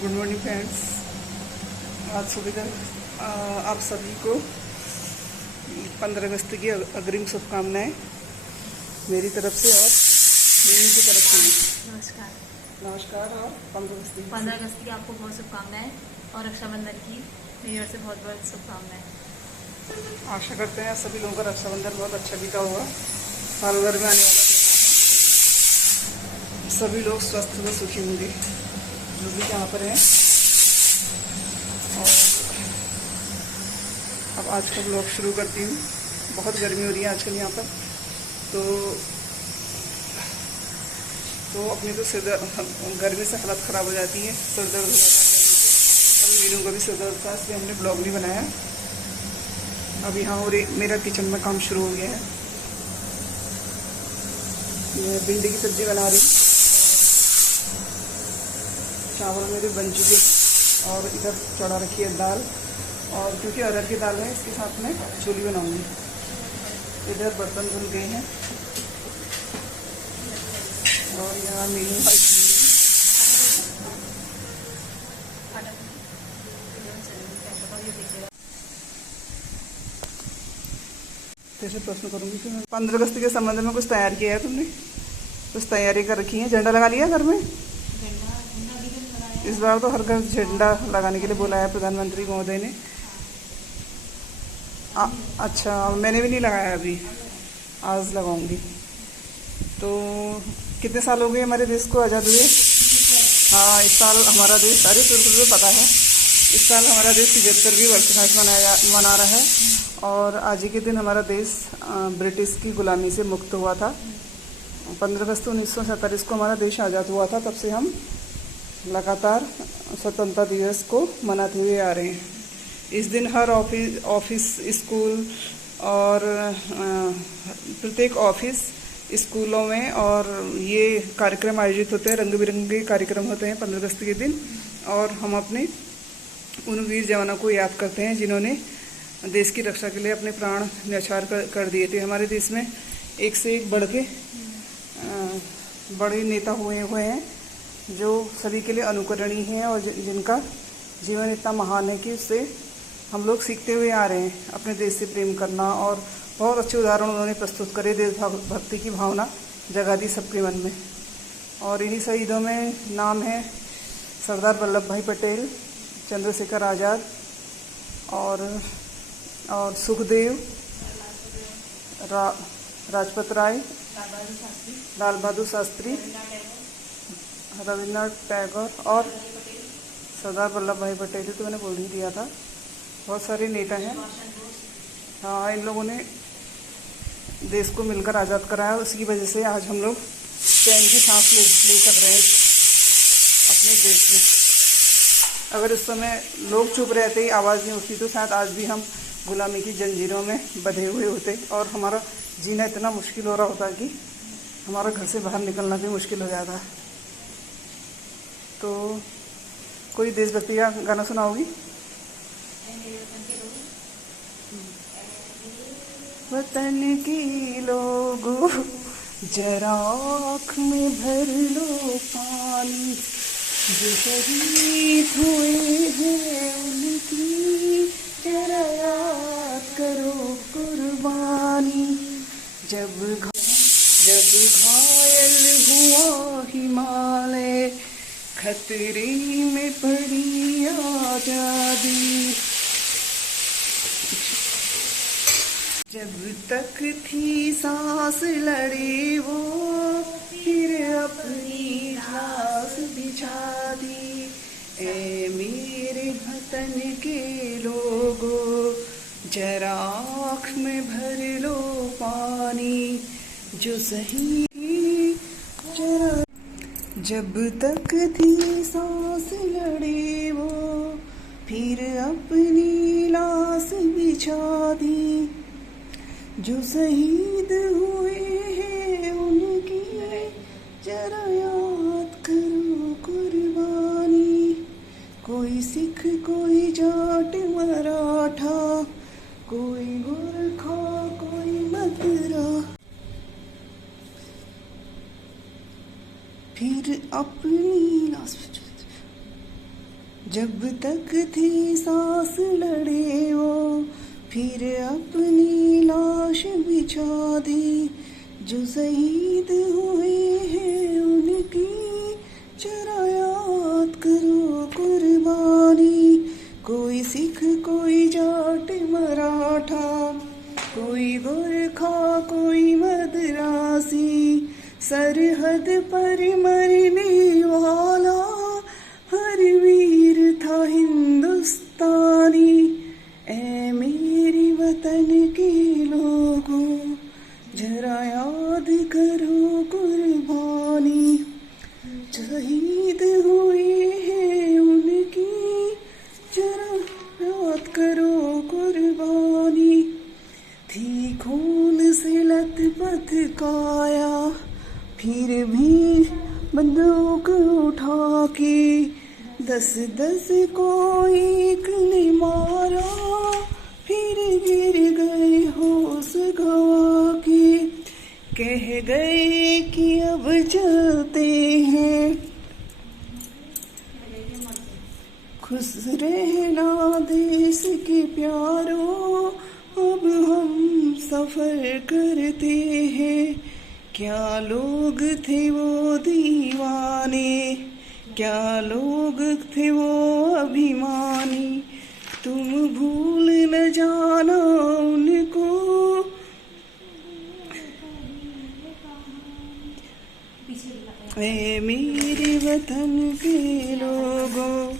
Good morning friends. आज सुबह का आप सभी को 15 अगस्त की अग्रिम शुभकामनाएं मेरी तरफ से और मीनू की तरफ से भी। नमस्कार। नमस्कार। और 15 अगस्त की आपको बहुत शुभकामनाएं और रक्षाबंधन की मेरी ओर से बहुत बहुत शुभकामनाएं। आशा करते हैं सभी लोगों का रक्षाबंधन बहुत अच्छा बीता होगा। साल भर में आने वाला सभी लोग स्वस्थ व सुखी होंगे जो भी यहाँ पर हैं। और अब आज का ब्लॉग शुरू करती हूँ। बहुत गर्मी हो रही है आजकल यहाँ पर, तो अपनी तो गर्मी से हालत ख़राब हो जाती है, सिर दर्द हो जाता है। और मीनू का भी सिर दर्द था, इसलिए हमने ब्लॉग नहीं बनाया। अब यहाँ और मेरा किचन में काम शुरू हो गया है। मैं भिंडी की सब्ज़ी बना रही हूँ। चावल मेरे बन चुके और इधर चढ़ा रखी है दाल, और क्योंकि अरहर की दाल है इसके साथ में छोली बनाऊंगी। इधर बर्तन धुल गए हैं और यहाँ मीनू कैसे प्रश्न करूँगी कि 15 अगस्त के संबंध में कुछ तैयार किया है तुमने? कुछ तैयारी कर रखी है? झंडा लगा लिया घर में? इस बार तो हर घर झंडा लगाने के लिए बोला है प्रधानमंत्री महोदय ने। अच्छा, मैंने भी नहीं लगाया अभी, आज लगाऊंगी। तो कितने साल हो गए हमारे देश को आज़ाद हुए? हाँ, इस साल हमारा देश, अरे तो पता है, इस साल हमारा देश 75वीं वर्षगांठ मना रहा है। और आज ही के दिन हमारा देश ब्रिटिश की गुलामी से मुक्त हुआ था। 15 अगस्त 1947 को हमारा देश आज़ाद हुआ था। तब से हम लगातार स्वतंत्रता दिवस को मनाते हुए आ रहे हैं। इस दिन हर ऑफिस स्कूल और प्रत्येक ऑफिस स्कूलों में और ये कार्यक्रम आयोजित होते हैं। रंग बिरंगे कार्यक्रम होते हैं 15 अगस्त के दिन। और हम अपने उन वीर जवानों को याद करते हैं जिन्होंने देश की रक्षा के लिए अपने प्राण न्यौछावर कर दिए थे। हमारे देश में एक से एक बढ़ के बड़े नेता हुए हैं जो सभी के लिए अनुकरणीय हैं और जिनका जीवन इतना महान है कि उससे हम लोग सीखते हुए आ रहे हैं अपने देश से प्रेम करना। और बहुत अच्छे उदाहरण उन्होंने प्रस्तुत करे, देशभक्ति की भावना जगा दी सबके मन में। और इन्हीं शहीदों में नाम है सरदार वल्लभ भाई पटेल, चंद्रशेखर आज़ाद और सुखदेव, राजपत राय, लाल बहादुर शास्त्री, रविन्द्रनाथ टैगोर और सरदार वल्लभ भाई पटेल। तो मैंने बोल ही दिया था। बहुत सारे नेता हैं। हाँ, इन लोगों ने देश को मिलकर आज़ाद कराया। उसकी वजह से आज हम लोग चैन की सांस ले सक रहे हैं अपने देश में। अगर उस समय लोग चुप रहते, आवाज़ नहीं उठती, तो शायद आज भी हम गुलामी की जंजीरों में बंधे हुए होते और हमारा जीना इतना मुश्किल हो रहा होता कि हमारा घर से बाहर निकलना भी मुश्किल हो जाता। तो कोई देशभक्ति का गाना सुनाओगी? वतन की लोगों जरा आँख में भर लो पानी, जो शहीद हुए हैं उनकी जरा याद करो कुर्बानी। जब घायल हुआ हिमालय, खतरे में पड़ी आजादी, जब तक थी सांस लड़े वो फिर अपनी लाश बिछा दी। ए मेरे वतन के लोगों जरा आँख में भर लो पानी, जो सही जरा जब तक थी सांस लड़े वो फिर अपनी लाश बिछा दी। जो शहीद हुए हैं उनकी जरा याद करो कुर्बानी। कोई सिख, कोई जाट मराठा, कोई गोरखा, कोई मदरा, फिर अपनी लाश जब तक थी सांस लड़े वो फिर अपनी लाश बिछा दी। जो शहीद हुए हैं उनकी जरा याद करो कुर्बानी। कोई सिख कोई जाट मराठा, कोई गोरखा कोई मद्रासी, सरहद पर मरने वाला हर वीर था हिंदुस्तानी। ऐ मेरी वतन के लोगों जरा याद करो कुर्बानी। शहीद हुए हैं उनकी जरा याद करो कुर्बानी। थी खून से लथपथ काया फिर भी बंदूक उठा के 10-10 को एक ने मारा फिर गिर गए होश गवा के। कह गए कि अब चलते हैं, खुश रहना देश के प्यारों अब हम सफर करते हैं। क्या लोग थे वो दीवाने, क्या लोग थे वो अभिमानी, तुम भूल न जाना उनको। ऐ मेरे वतन के लोगों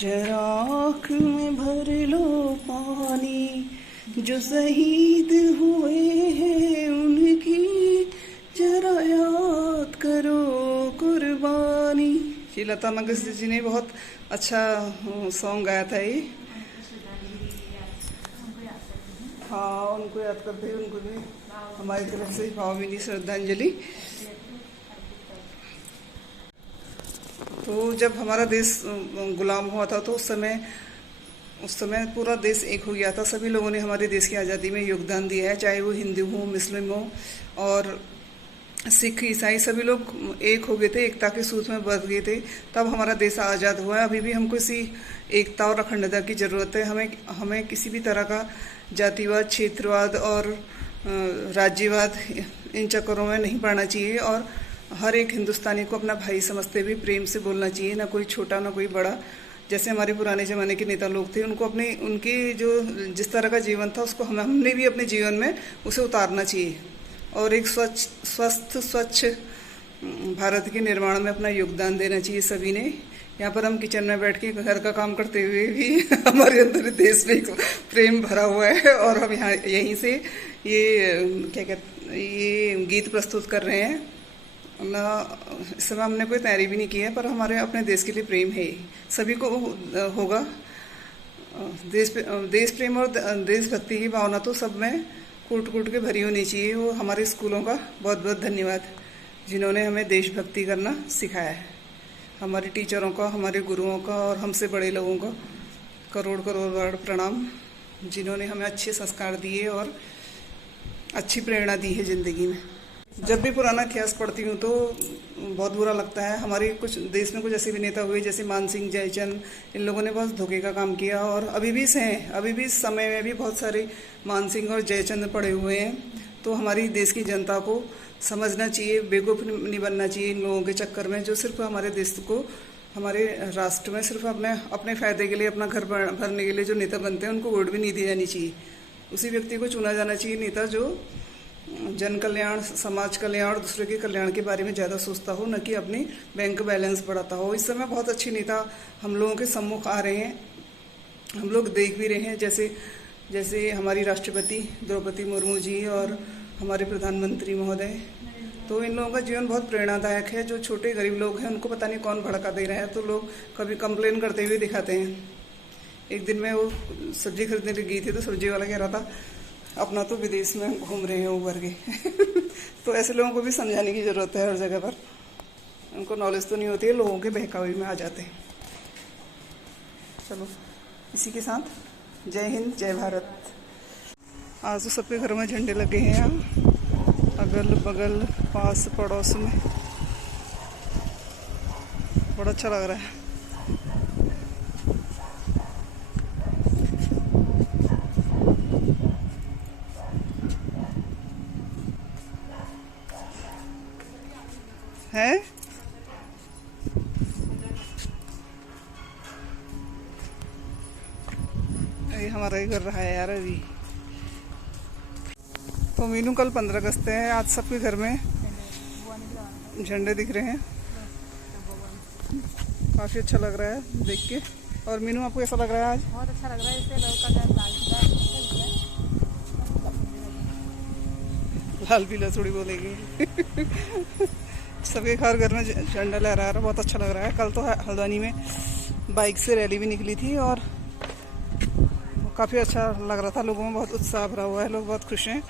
जरा आँख में भर लो पानी। जो शहीद हुए हैं उनकी जरा याद करो कुर्बानी। श्री लता मंगेशकर जी ने बहुत अच्छा सॉन्ग गाया था ये। हाँ, उनको याद करते हैं, उनको भी हमारी तरफ से भावभीनी श्रद्धांजलि। तो जब हमारा देश गुलाम हुआ था तो उस समय पूरा देश एक हो गया था। सभी लोगों ने हमारे देश की आज़ादी में योगदान दिया है, चाहे वो हिंदू हो, मुस्लिम हो और सिख ईसाई, सभी लोग एक हो गए थे, एकता के सूत्र में बंध गए थे, तब हमारा देश आज़ाद हुआ है। अभी भी हमको इसी एकता और अखंडता की ज़रूरत है। हमें किसी भी तरह का जातिवाद, क्षेत्रवाद और राज्यवाद इन चक्करों में नहीं पड़ना चाहिए और हर एक हिंदुस्तानी को अपना भाई समझते हुए प्रेम से बोलना चाहिए, ना कोई छोटा ना कोई बड़ा। जैसे हमारे पुराने ज़माने के नेता लोग थे, उनको उनके जो जिस तरह का जीवन था उसको हमने भी अपने जीवन में उसे उतारना चाहिए और एक स्वच्छ भारत के निर्माण में अपना योगदान देना चाहिए सभी ने। यहाँ पर हम किचन में बैठ के घर का काम करते हुए भी हमारे अंदर देश में प्रेम भरा हुआ है और हम यहीं से ये गीत प्रस्तुत कर रहे हैं ना। इस समय हमने कोई तैयारी भी नहीं की है, पर हमारे अपने देश के लिए प्रेम है, सभी को होगा। देश प्रेम और देशभक्ति की भावना तो सब में कूट के भरी होनी चाहिए। वो हमारे स्कूलों का बहुत बहुत धन्यवाद जिन्होंने हमें देशभक्ति करना सिखाया है। हमारे टीचरों का, हमारे गुरुओं का और हमसे बड़े लोगों का करोड़ बार प्रणाम, जिन्होंने हमें अच्छे संस्कार दिए और अच्छी प्रेरणा दी है ज़िंदगी में। जब भी पुराना इतिहास पढ़ती हूँ तो बहुत बुरा लगता है। हमारे कुछ देश में कुछ ऐसे भी नेता हुए जैसे मान सिंह, जयचंद, इन लोगों ने बहुत धोखे का काम किया और अभी भी इस समय में भी बहुत सारे मान सिंह और जयचंद पड़े हुए हैं। तो हमारी देश की जनता को समझना चाहिए, बेवकूफ़ नहीं बनना चाहिए इन लोगों के चक्कर में, जो सिर्फ हमारे देश को, हमारे राष्ट्र में सिर्फ अपने फ़ायदे के लिए, अपना घर भरने के लिए जो नेता बनते हैं उनको वोट भी नहीं दी जानी चाहिए। उसी व्यक्ति को चुना जाना चाहिए नेता जो जन कल्याण, समाज कल्याण, दूसरे के कल्याण के बारे में ज़्यादा सोचता हो, न कि अपनी बैंक बैलेंस बढ़ाता हो। इस समय बहुत अच्छे नेता हम लोगों के सम्मुख आ रहे हैं, हम लोग देख भी रहे हैं, जैसे हमारी राष्ट्रपति द्रौपदी मुर्मू जी और हमारे प्रधानमंत्री महोदय। तो इन लोगों का जीवन बहुत प्रेरणादायक है। जो छोटे गरीब लोग हैं उनको पता नहीं कौन भड़का दे रहा है, तो लोग कभी कंप्लेन करते हुए दिखाते हैं। एक दिन मैं वो सब्जी खरीदने गई थी तो सब्जी वाला कह रहा था अपना तो विदेश में घूम रहे हैं उभर के तो ऐसे लोगों को भी समझाने की ज़रूरत है हर जगह पर। उनको नॉलेज तो नहीं होती है, लोगों के बहकावे में आ जाते हैं। चलो इसी के साथ जय हिंद, जय भारत। आज तो सबके घरों में झंडे लगे हैं यहाँ अगल बगल, पास पड़ोस में, बड़ा अच्छा लग रहा है। है। ये हमारा ही कर रहा है यार अभी। तो मीनू कल 15 अगस्त है, आज सबके घर में झंडे दिख रहे हैं, काफ़ी अच्छा लग रहा है देख के। और मीनू आपको ऐसा लग रहा है आज? बहुत अच्छा लग रहा है। इससे लड़का लाल पीला थोड़ी बोलेगी। सबके घर में झंडा लहरा रहा है, बहुत अच्छा लग रहा है। कल तो हल्द्वानी में बाइक से रैली भी निकली थी और काफ़ी अच्छा लग रहा था, लोगों में बहुत उत्साह भरा हुआ है, लोग बहुत खुश हैं।